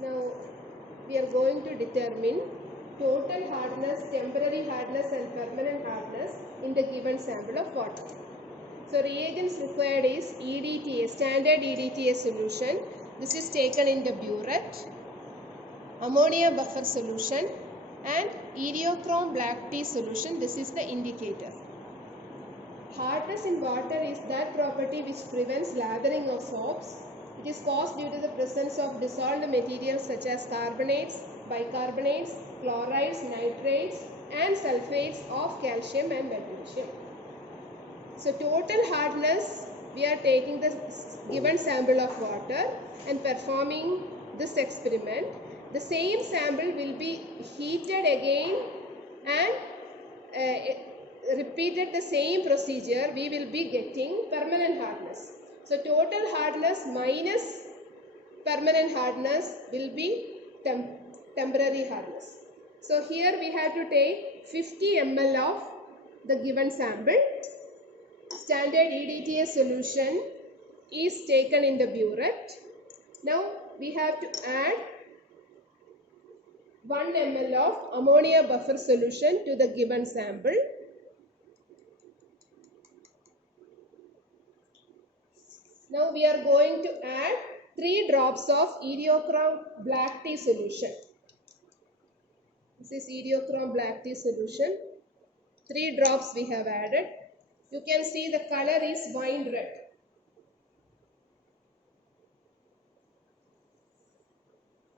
Now we are going to determine total hardness, temporary hardness and permanent hardness in the given sample of water. So reagents required is EDTA, standard EDTA solution. This is taken in the burette, ammonia buffer solution and Eriochrome black tea solution. This is the indicator. Hardness in water is that property which prevents lathering of soaps. It is caused due to the presence of dissolved materials such as carbonates, bicarbonates, chlorides, nitrates and sulfates of calcium and magnesium. So total hardness, we are taking the given sample of water and performing this experiment. The same sample will be heated again and repeated the same procedure, we will be getting permanent hardness. So total hardness minus permanent hardness will be temporary hardness. So here we have to take 50 ml of the given sample. Standard EDTA solution is taken in the burette. Now we have to add 1 ml of ammonia buffer solution to the given sample. Now we are going to add 3 drops of Eriochrome black tea solution. This is Eriochrome black tea solution. 3 drops we have added. You can see the color is wine red.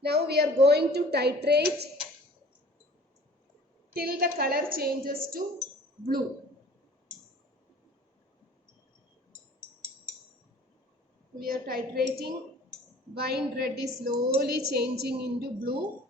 Now we are going to titrate till the color changes to blue. We are titrating. Wine red is slowly changing into blue.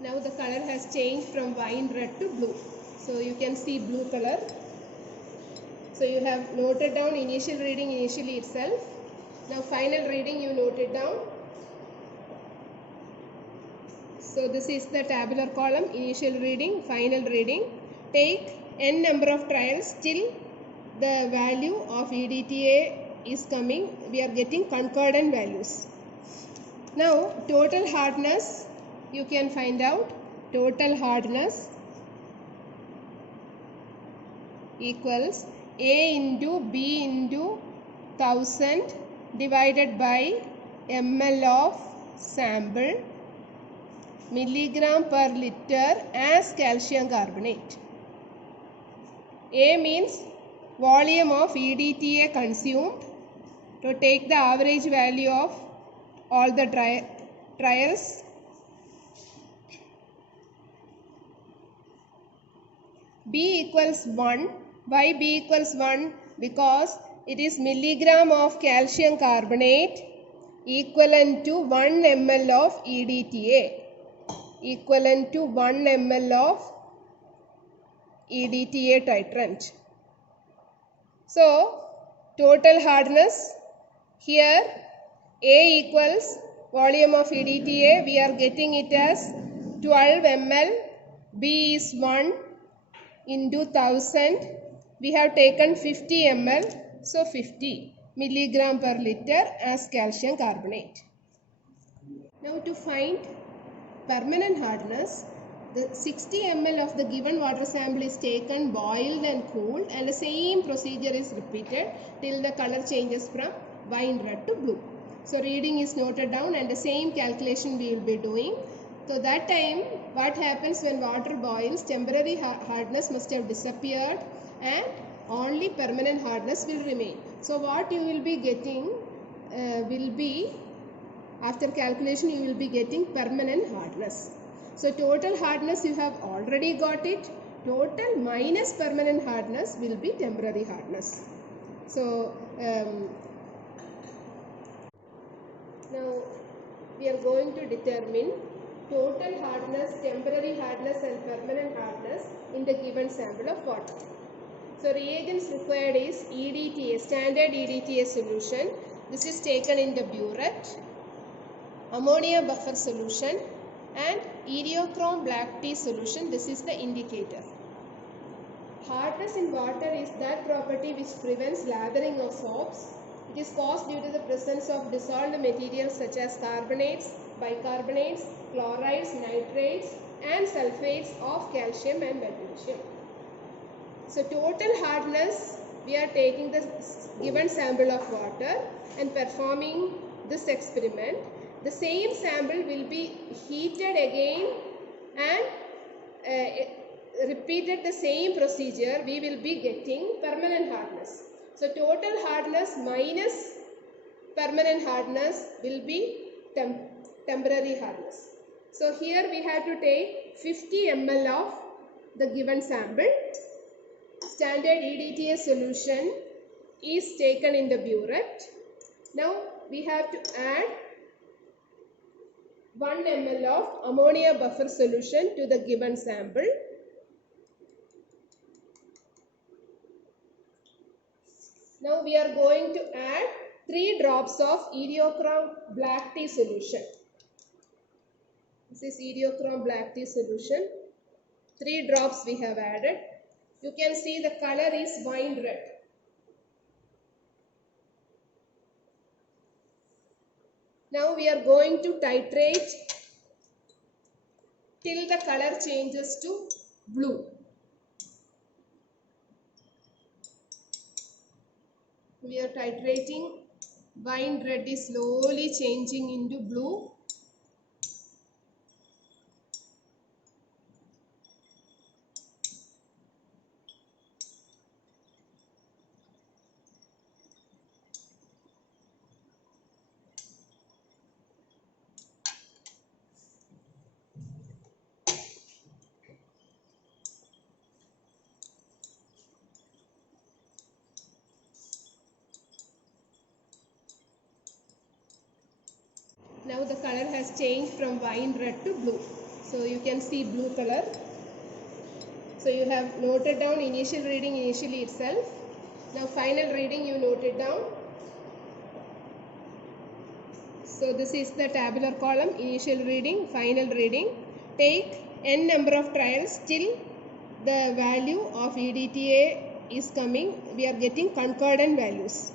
Now the color has changed from wine red to blue. So you can see blue color. So you have noted down initial reading initially itself. Now final reading you noted down. So this is the tabular column, initial reading, final reading. Take n number of trials till the value of EDTA is coming. We are getting concordant values. Now total hardness, you can find out total hardness equals A into B into 1000 divided by ml of sample milligram per liter as calcium carbonate. A means volume of EDTA consumed. To take the average value of all the trials. B equals 1. Why B equals 1? Because it is milligram of calcium carbonate equivalent to 1 ml of EDTA. Equivalent to 1 ml of EDTA titrant. So, total hardness here A equals volume of EDTA. We are getting it as 12 ml. B is 1 into 1000. We have taken 50 ml. So, 50 milligram per liter as calcium carbonate. Now, to find permanent hardness, the 60 ml of the given water sample is taken, boiled and cooled, and the same procedure is repeated till the color changes from wine red to blue. So reading is noted down and the same calculation we will be doing. So that time what happens when water boils, temporary hardness must have disappeared and only permanent hardness will remain. So what you will be getting will be, after calculation you will be getting permanent hardness. So total hardness you have already got it. Total minus permanent hardness will be temporary hardness. So now we are going to determine total hardness, temporary hardness and permanent hardness in the given sample of water. So reagents required is EDTA, standard EDTA solution. This is taken in the burette, ammonia buffer solution and Eriochrome black tea solution. This is the indicator. Hardness in water is that property which prevents lathering of soaps. It is caused due to the presence of dissolved materials such as carbonates, bicarbonates, chlorides, nitrates and sulfates of calcium and magnesium. So total hardness, we are taking the given sample of water and performing this experiment. The same sample will be heated again and repeated the same procedure, we will be getting permanent hardness. So total hardness minus permanent hardness will be temporary hardness. So here we have to take 50 ml of the given sample. Standard EDTA solution is taken in the burette. Now we have to add 1 ml of ammonia buffer solution to the given sample. Now we are going to add 3 drops of Eriochrome black tea solution. This is Eriochrome black tea solution. 3 drops we have added. You can see the color is wine red. Now we are going to titrate till the color changes to blue. We are titrating. Wine red is slowly changing into blue. Now the color has changed from wine red to blue. So you can see blue color. So you have noted down initial reading initially itself. Now final reading you noted down. So this is the tabular column, initial reading, final reading. Take n number of trials till the value of EDTA is coming. We are getting concordant values.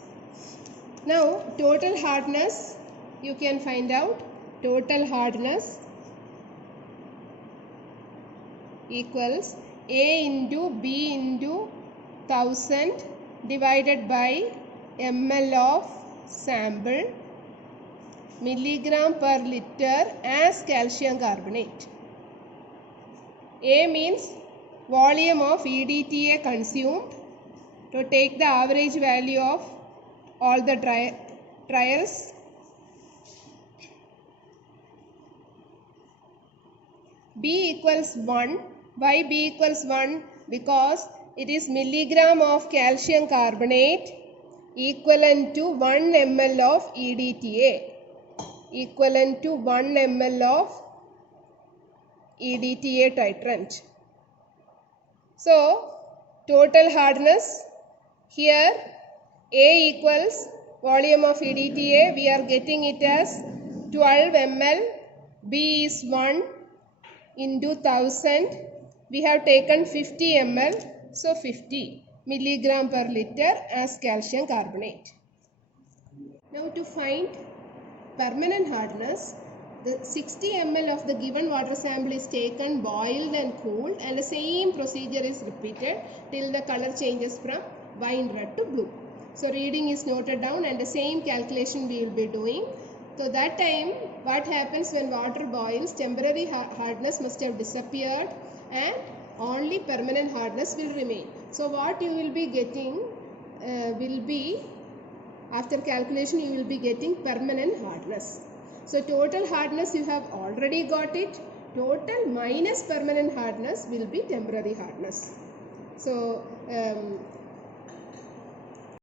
Now total hardness. You can find out total hardness equals A into B into 1000 divided by ml of sample milligram per liter as calcium carbonate. A means volume of EDTA consumed. To take the average value of all the trials. B equals 1. Why B equals 1? Because it is milligram of calcium carbonate equivalent to 1 ml of EDTA. Equivalent to 1 ml of EDTA titrant. So, total hardness here A equals volume of EDTA. We are getting it as 12 ml. B is 1 into 1000. We have taken 50 ml. So, 50 milligram per liter as calcium carbonate. Now, to find permanent hardness, the 60 ml of the given water sample is taken, boiled and cooled, and the same procedure is repeated till the color changes from wine red to blue. So reading is noted down and the same calculation we will be doing. So that time what happens when water boils, temporary hardness must have disappeared and only permanent hardness will remain. So what you will be getting will be, after calculation you will be getting permanent hardness. So total hardness you have already got it. Total minus permanent hardness will be temporary hardness. So